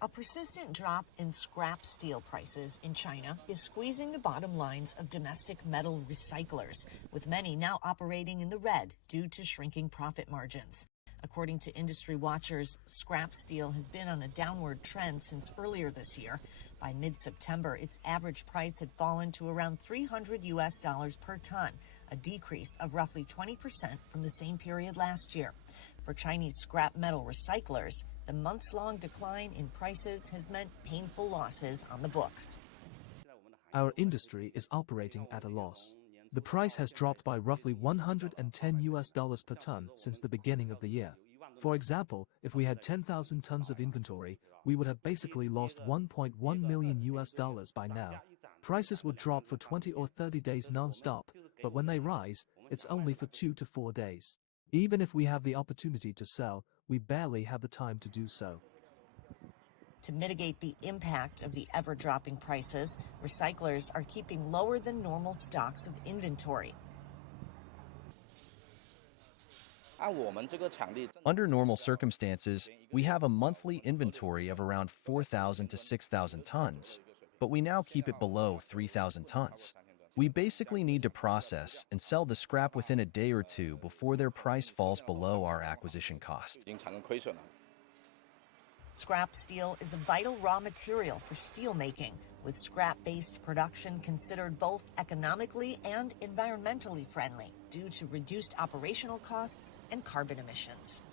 A persistent drop in scrap steel prices in China is squeezing the bottom lines of domestic metal recyclers, with many now operating in the red due to shrinking profit margins. According to industry watchers, scrap steel has been on a downward trend since earlier this year. By mid-September, its average price had fallen to around $300 per ton, a decrease of roughly 20% from the same period last year. For Chinese scrap metal recyclers, the months-long decline in prices has meant painful losses on the books. Our industry is operating at a loss. The price has dropped by roughly $110 per ton since the beginning of the year. For example, if we had 10,000 tons of inventory, we would have basically lost $1.1 million by now. Prices would drop for 20 or 30 days non-stop, but when they rise, it's only for 2 to 4 days. Even if we have the opportunity to sell, we barely have the time to do so. To mitigate the impact of the ever-dropping prices, recyclers are keeping lower than normal stocks of inventory. Under normal circumstances, we have a monthly inventory of around 4,000 to 6,000 tons, but we now keep it below 3,000 tons. We basically need to process and sell the scrap within a day or two before their price falls below our acquisition cost. Scrap steel is a vital raw material for steel making, with scrap-based production considered both economically and environmentally friendly due to reduced operational costs and carbon emissions.